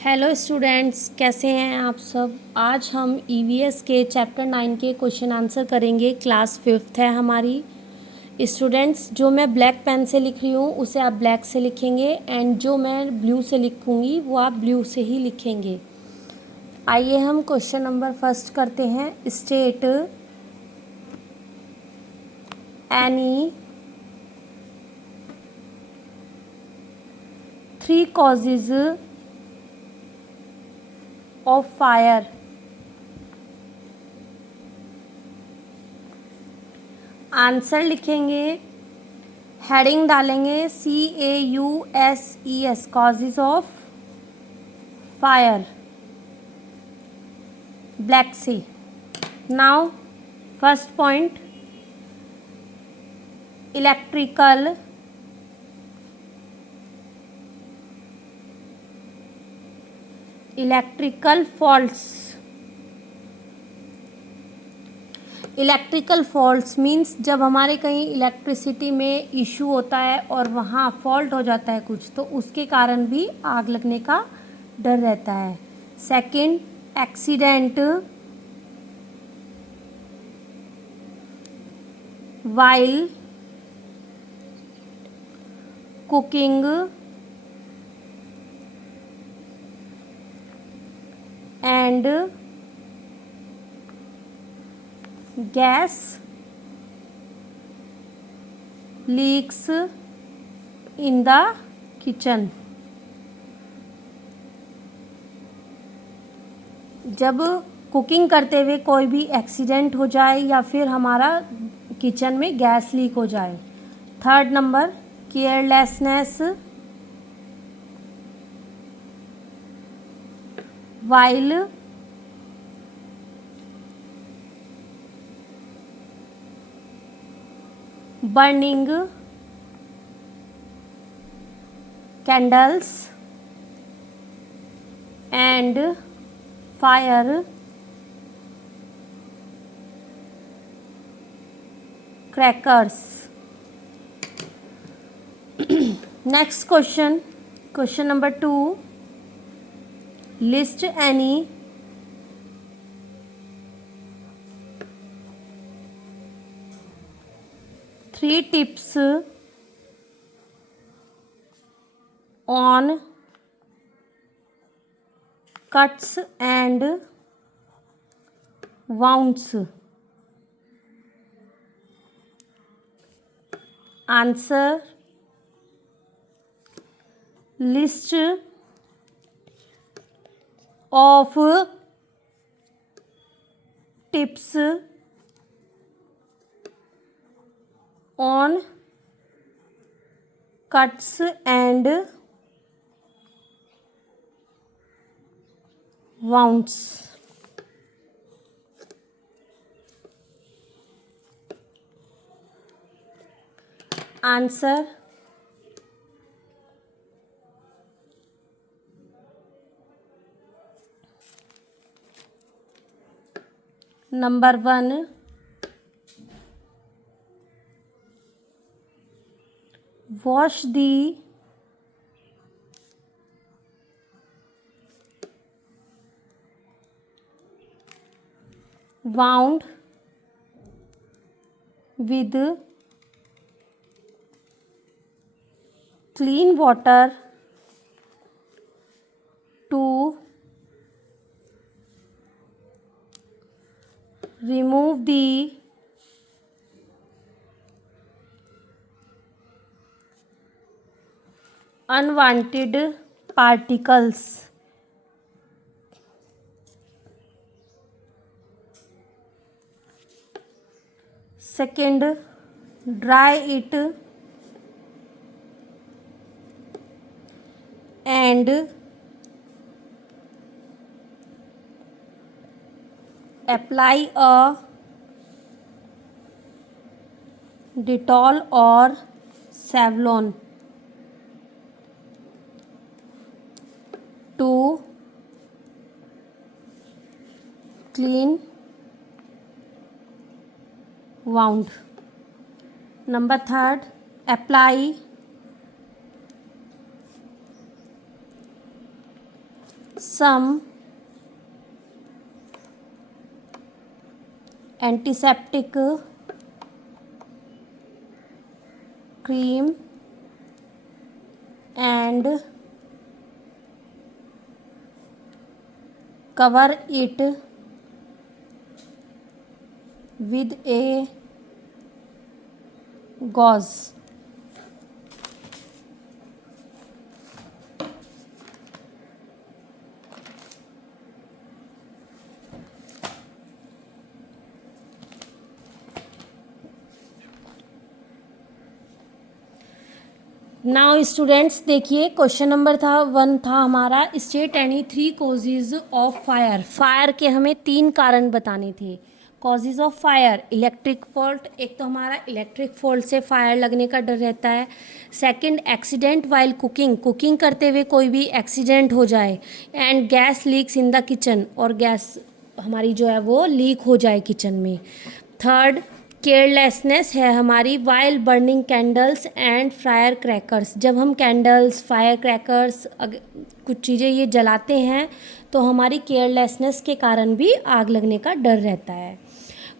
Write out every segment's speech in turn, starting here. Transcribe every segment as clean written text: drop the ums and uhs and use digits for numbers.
Hello students, कैसे हैं आप सब। आज हम ईवीएस के चैप्टर 9 के क्वेश्चन आंसर करेंगे। क्लास 5th है हमारी। स्टूडेंट्स, जो मैं ब्लैक पेन से लिख रही हूँ उसे आप ब्लैक से लिखेंगे एंड जो मैं ब्लू से लिखूँगी वो आप ब्लू से ही लिखेंगे। आइए हम क्वेश्चन नंबर फर्स्ट करते हैं। State any 3 causes of fire. Answer लिखेंगे, हेडिंग डालेंगे CAUSES, causes of fire, black से। Now first point, electrical faults. Electrical faults means जब हमारे कहीं इलेक्ट्रिसिटी में इशू होता है और वहाँ फॉल्ट हो जाता है कुछ, तो उसके कारण भी आग लगने का डर रहता है। Second, accident while cooking and gas leaks in the kitchen. जब कुकिंग करते हुए कोई भी एक्सीडेंट हो जाए या फिर हमारा किचन में गैस लीक हो जाए। Third number, carelessness while burning candles and fire crackers. Next question number 2, list any 3 tips on cuts and wounds। Answer, list of tips on cuts and wounds। Answer, number 1, वॉश the wound with clean water to remove the unwanted particles। Second, dry it and apply a Dettol or Savlon to clean wound। Number 3, apply some antiseptic cream and cover it with a gauze. Now students देखिए, question number 1 था हमारा, state any 3 causes of fire. Fire के हमें 3 कारण बताने थे। Causes of fire, electric fault, एक तो हमारा इलेक्ट्रिक फॉल्ट से फायर लगने का डर रहता है। Second, accident while cooking, cooking करते हुए कोई भी एक्सीडेंट हो जाए। And gas leaks in the kitchen, और गैस हमारी जो है वो लीक हो जाए किचन में। थर्ड, केयरलेसनेस है हमारी while burning candles and fire crackers, जब हम कैंडल्स, फायर क्रैकर्स कुछ चीज़ें ये जलाते हैं तो हमारी केयरलेसनेस के कारण भी आग लगने का डर रहता है।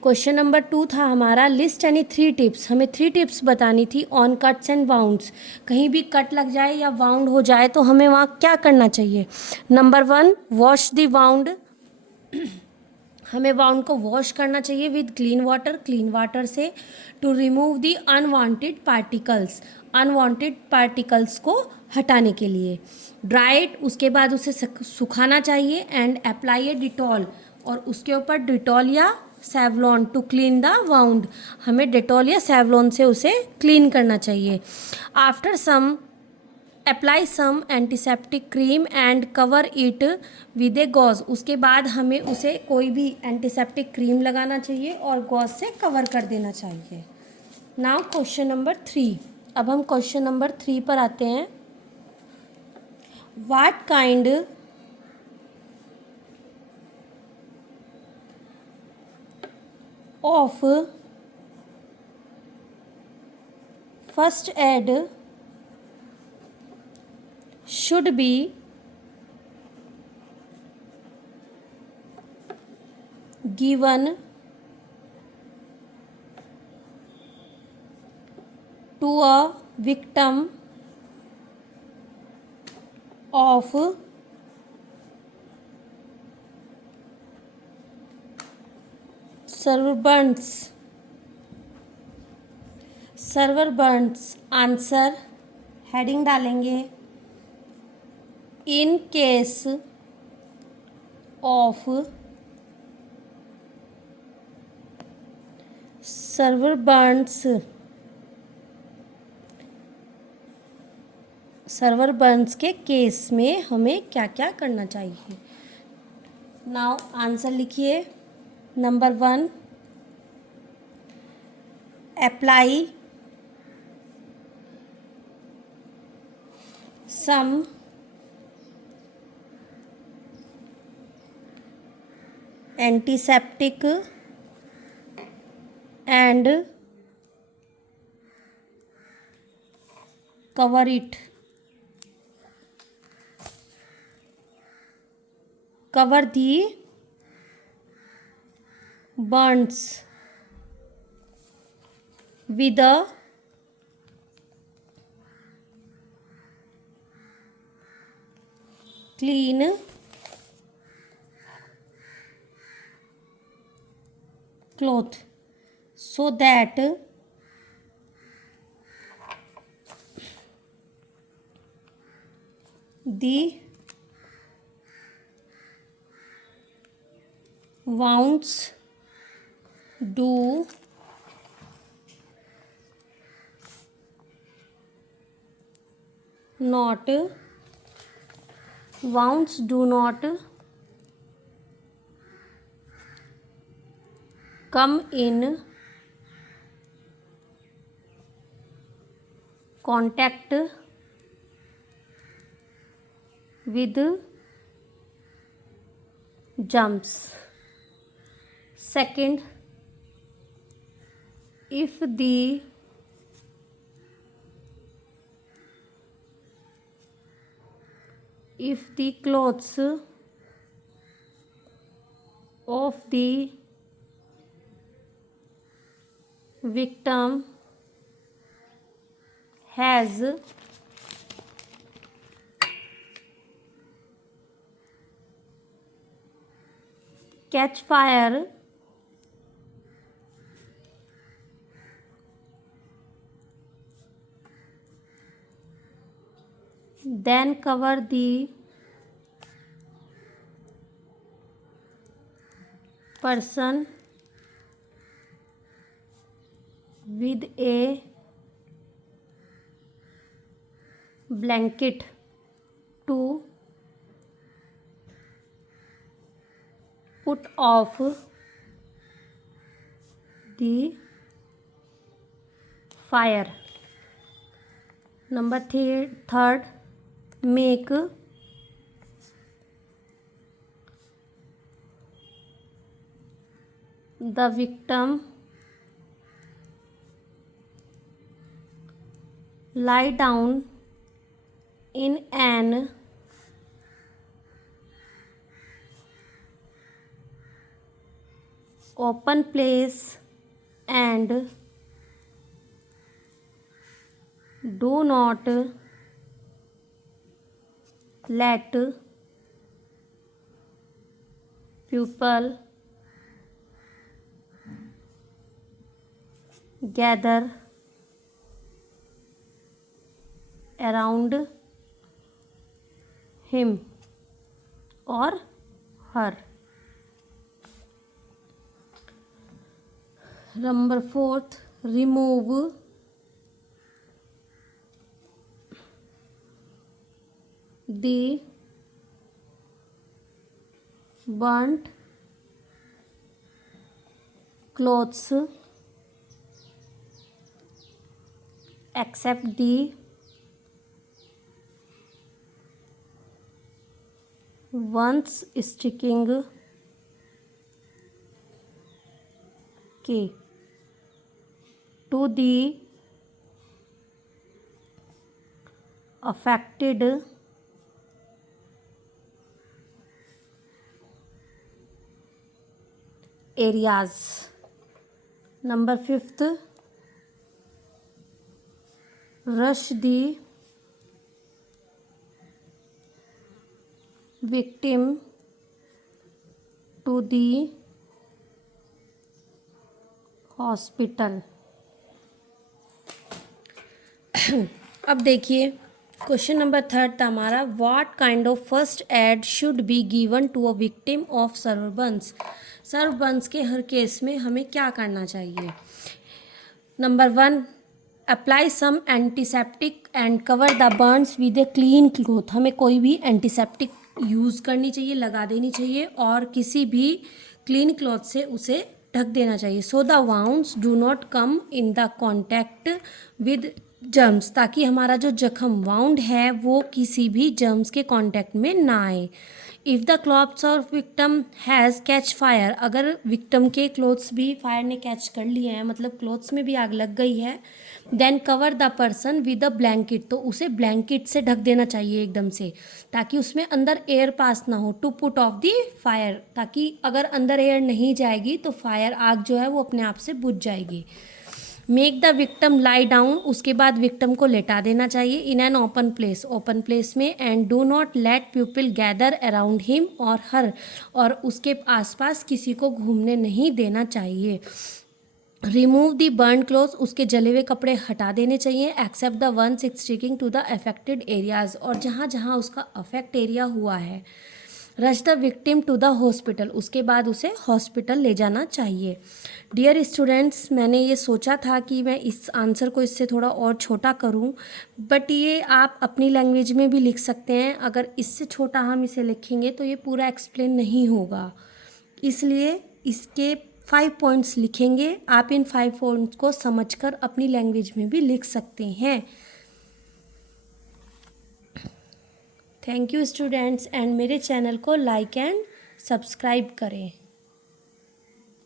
क्वेश्चन नंबर 2 था हमारा, लिस्ट एनी 3 टिप्स, हमें 3 टिप्स बतानी थी ऑन कट्स एंड वाउंड्स। कहीं भी कट लग जाए या वाउंड हो जाए तो हमें वहाँ क्या करना चाहिए। नंबर 1, वॉश द वाउंड, हमें वाउंड को वॉश करना चाहिए विद क्लीन वाटर से, to remove the unwanted particles, unwanted particles को हटाने के लिए। ड्राइड, उसके बाद उसे सुखाना चाहिए। एंड अप्लाई ए डिटॉल, और उसके ऊपर डिटॉल या Savlon to clean the wound, हमें डिटॉल या सेवलॉन से उसे क्लीन करना चाहिए। After some apply some antiseptic cream and cover it with a gauze, उसके बाद हमें उसे कोई भी एंटीसेप्टिक क्रीम लगाना चाहिए और गॉज से कवर कर देना चाहिए। नाउ क्वेश्चन नंबर 3, अब हम क्वेश्चन नंबर 3 पर आते हैं। What kind of first aid should be given to a victim of server burns। Answer heading डालेंगे, in case of server burns, server burns के केस में हमें क्या क्या करना चाहिए। नाउ आंसर लिखिए। Number 1, apply some antiseptic and cover it, cover the burns with a clean cloth so that the wounds do not come in contact with germs। Second, if the if the clothes of the victim has catch fire, then cover the person with a blanket to put off the fire. Number third, make the victim lie down in an open place and do not let people gather around him or her. Number fourth, remove the burnt clothes except the ones sticking to the affected areas. Number fifth, rush the victim to the hospital. अब देखिए question number third था हमारा, what kind of first aid should be given to a victim of severe burns. Severe burns के हर case में हमें क्या करना चाहिए। Number one, apply some antiseptic and cover the burns with a clean cloth. हमें कोई भी एंटीसेप्टिक यूज़ करनी चाहिए, लगा देनी चाहिए और किसी भी क्लीन क्लॉथ से उसे ढक देना चाहिए। So the wounds do not come in the contact with germs, ताकि हमारा जो जख्म वाउंड है वो किसी भी जर्म्स के कांटेक्ट में ना आए। If the clothes of victim has catch fire, अगर विक्टिम के क्लोथ्स भी फायर ने कैच कर लिए हैं, मतलब क्लोथ्स में भी आग लग गई है, then cover the person with a blanket, तो उसे ब्लैंकेट से ढक देना चाहिए एकदम से, ताकि उसमें अंदर एयर पास ना हो। To put off the fire, ताकि अगर अंदर एयर नहीं जाएगी तो फायर आग जो है वो अपने आप से बुझ जाएगी। Make the victim lie down, उसके बाद विक्टिम को लेटा देना चाहिए in an open place, open place में। And do not let people gather around him और हर, और उसके आसपास किसी को घूमने नहीं देना चाहिए। रिमूव द बर्न क्लोथ्स, उसके जले हुए कपड़े हटा देने चाहिए, except the ones sticking to the affected areas, और जहाँ जहाँ उसका अफेक्ट एरिया हुआ है। Rush the victim to the hospital, उसके बाद उसे हॉस्पिटल ले जाना चाहिए। डियर स्टूडेंट्स, मैंने ये सोचा था कि मैं इस आंसर को इससे थोड़ा और छोटा करूं, बट ये आप अपनी लैंग्वेज में भी लिख सकते हैं। अगर इससे छोटा हम इसे लिखेंगे तो ये पूरा एक्सप्लेन नहीं होगा, इसलिए इसके 5 पॉइंट्स लिखेंगे। आप इन 5 पॉइंट्स को समझकर अपनी लैंग्वेज में भी लिख सकते हैं। थैंक यू स्टूडेंट्स, एंड मेरे चैनल को लाइक एंड सब्सक्राइब करें।